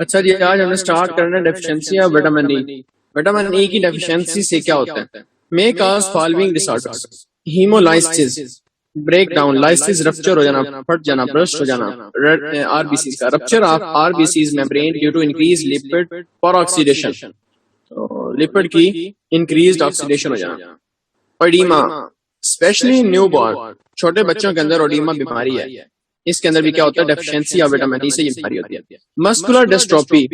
अच्छा जी, आज हमने स्टार्ट करना है deficiency of vitamin E. Vitamin E की डेफिशिएंसी से क्या होता है? May cause following disorders: haemolysis, break down, lysis rupture हो जाना, फट जाना, ब्रस्ट हो जाना, आरबीसी का rupture of RBCs membrane due to increase lipid for oxidation, तो लिपिड की इंक्रीज्ड ऑक्सीडेशन हो जाना। ओडीमा, स्पेशली न्यूबॉर्न, छोटे बच्चों के अंदर ओडीमा बीमारी है, इसके अंदर भी क्या होता है? डेफिशिएंसी ऑफ विटामिन ई से ये बीमारी होती है। मस्कुलर डिस्ट्रोफी,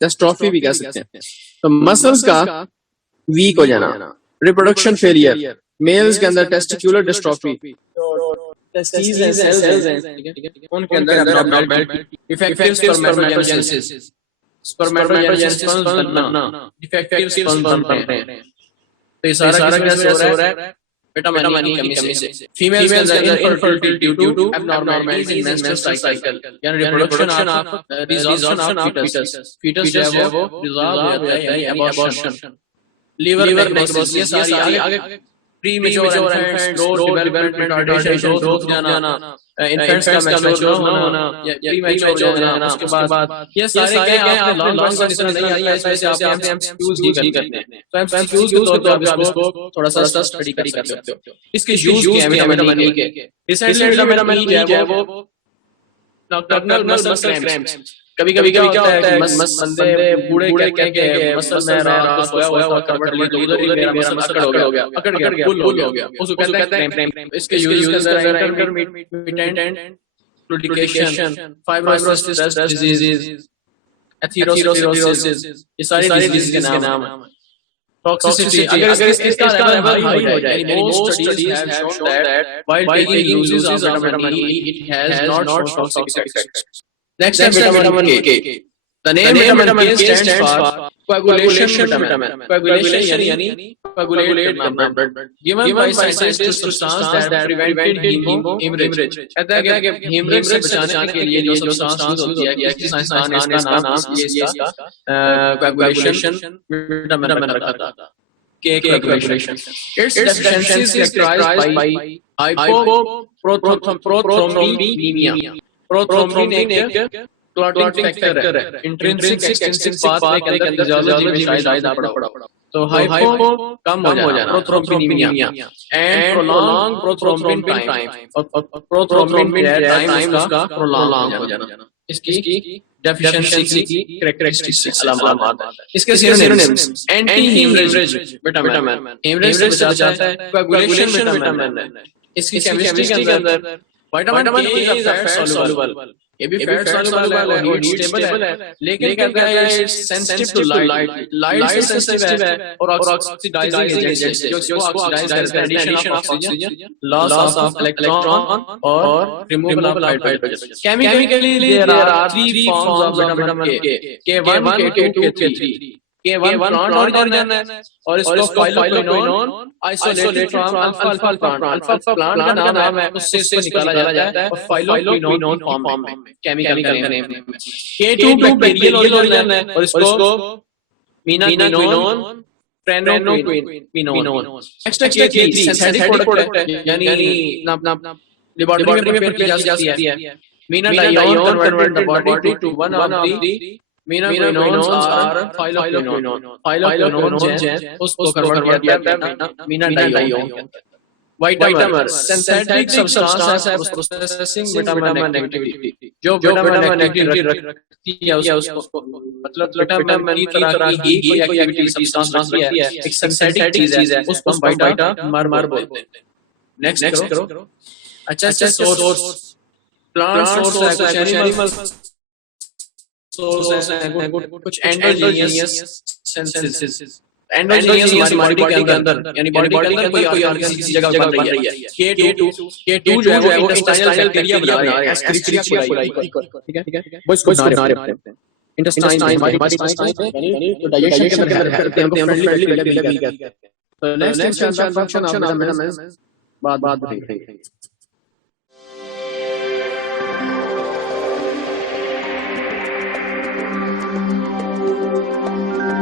डिस्ट्रोफी भी कह सकते हैं, तो मसल्स का वीक हो जाना। रिप्रोडक्शन फेलियर, मेल्स के अंदर testicular dystrophy, testis and cells हैं उनके अंदर एब्नॉर्मलिटी, डिफेक्टिव स्पर्मेटोजेनेसिस, स्पर्मेटोजेनेसिस बनना, डिफेक्टिव स्पर्म बनते हैं। तो ये सारा कैसे हो रहा है? विटामिन ई की कमी से। फीमेल्स के अंदर infertility due to abnormalities in menstrual cycle, यानी reproduction of resolution of foetus, foetus जो है वो रिजॉल्व हो जाता है, यानी अबॉर्शन। लिवर नेक्रोसिस, ये सारी आगे प्रीमेच्योर इन्फेंट्स, लो डेवलपमेंट रिटार्डेशन, ग्रोथ जाना, इन्फेंट्स का मैच्योर ना होना या प्रीमेच्योर हो जाना, उसके बाद ये सारे क्या है? आप लॉन्ग से नहीं आता है, इसमें से आप एमसीक्यूज नहीं करते हैं, तो एमसीक्यूज के तौर पे आप इसको थोड़ा सा स्टडी कर सकते हो। इसके यूज क्या है विटामिन ई के? रिसेंटली विटामिन ई जो है वो नॉक्टर्नल मसल क्रैम्प्स, कभी-कभी क्या होता है कि बंदे बूढ़े कहते हैं मसल में रात को सोया हुआ करवट ली तो उधर ही मेरा मसल अकड़ गया, पुल हो गया, उसको कहते हैं क्रैम्प। इसके यूज के अंदर इंटरमिटेंट क्लूडिकेशन, फाइब्रोसिस डिजीज, एथेरोस्क्लेरोसिस, ये सारी डिजीज के नाम है। टॉक्सिसिटी, अगर इसका लेवल हाई हो जाए, most studies have shown that while taking uses of vitamin E, it has not shown toxic effects. Next is vitamin K. The name vitamin K stands for coagulation vitamin. Coagulation यानी coagulate करना blood. Given by scientists to substance that prevent hemorrhage. कहता है कि hemorrhage से बचाने के लिए जो substance होती है, कि साइंसदान ने इसका नाम इसका coagulation vitamin रखा था। K coagulation. Its deficiency is characterized by hypoprothrombinemia. Prothrombin एक क्लॉटिंग फैक्टर है, इंट्रिंसिक एक्सट्रिंसिक पाथवे के अंदर फिजियोलॉजी में शायद पढ़ा, तो हाइपो कम हो जाना, prothrombinaemia, and prolong prothrombin time, और प्रोथ्रोम्बिन टाइम उसका प्रोलॉन्ग हो जाना। इसकी डेफिशिएंसी की कैरेक्टरिस्टिक्स अलामत। इसके synonyms: anti haemorrhage vitamin, haemorrhage से बचाता है, कोएगुलेशन विटामिन है। इसकी केमिस्ट्री के अंदर vitamin K is a fat soluble, ये भी फैट सॉल्युबल है और हीट स्टेबल है, लेकिन कहता है it's sensitive to light, light से सेंसिटिव है और ऑक्सीडाइजिंग एजेंट से, जो ऑक्सीडाइज करता है, addition of oxygen, loss of electron और removal of hydrogen. Chemically there are 3 forms of vitamin K, K1, K2, K3। K1 plant organ है और इसको phylloquinone isolated from alpha plant का नाम है, उससे निकाला जाता है और फाइलोक्विनोन फॉर्म में chemical name. K2 bacterial organ है और इसको menaquinone prenoquinone. Next K3 synthetic product है, यानी लेबोरेटरी में प्रिपेयर की जा सकती है। Menadione convert the body to one of the menaquinones are phylloquinone है, उसको कन्वर्ट किया जाता है मीनाडायोन। विटामिन सिंथेटिक सब्सटेंस है प्रोसेसिंग विटामिन एक्टिविटी, जो विटामिन एक्टिविटी रखती है उसको, मतलब विटामिन की तरह की कोई एक्टिविटी सब्सटेंस रखती है, एक सिंथेटिक चीज है, उसको हम विटामिन बोलते हैं। नेक्स्ट करो। अच्छा सोर्स, प्लांट सोर्स है, कुछ एनिमल सोर्सेस हैं, कुछ एंडोजीनियस सेंसेस। एंडोजीनियस हमारी बॉडी के अंदर, यानी बॉडी के अंदर कोई और किसी जगह बन रही है। K2 जो है वो इंटेस्टाइनल एरिया बना रहा है, एक्सक्रीटरी पूरा, ठीक है, वो इसको बना रहे हैं। इंटेस्टाइन हमारी इंटेस्टाइन यानी डाइजेशन के अंदर करते हैं, हम फ्रेंडली कहते हैं। तो नेक्स्ट फंक्शन ऑफ विटामिन बाद देखेंगे।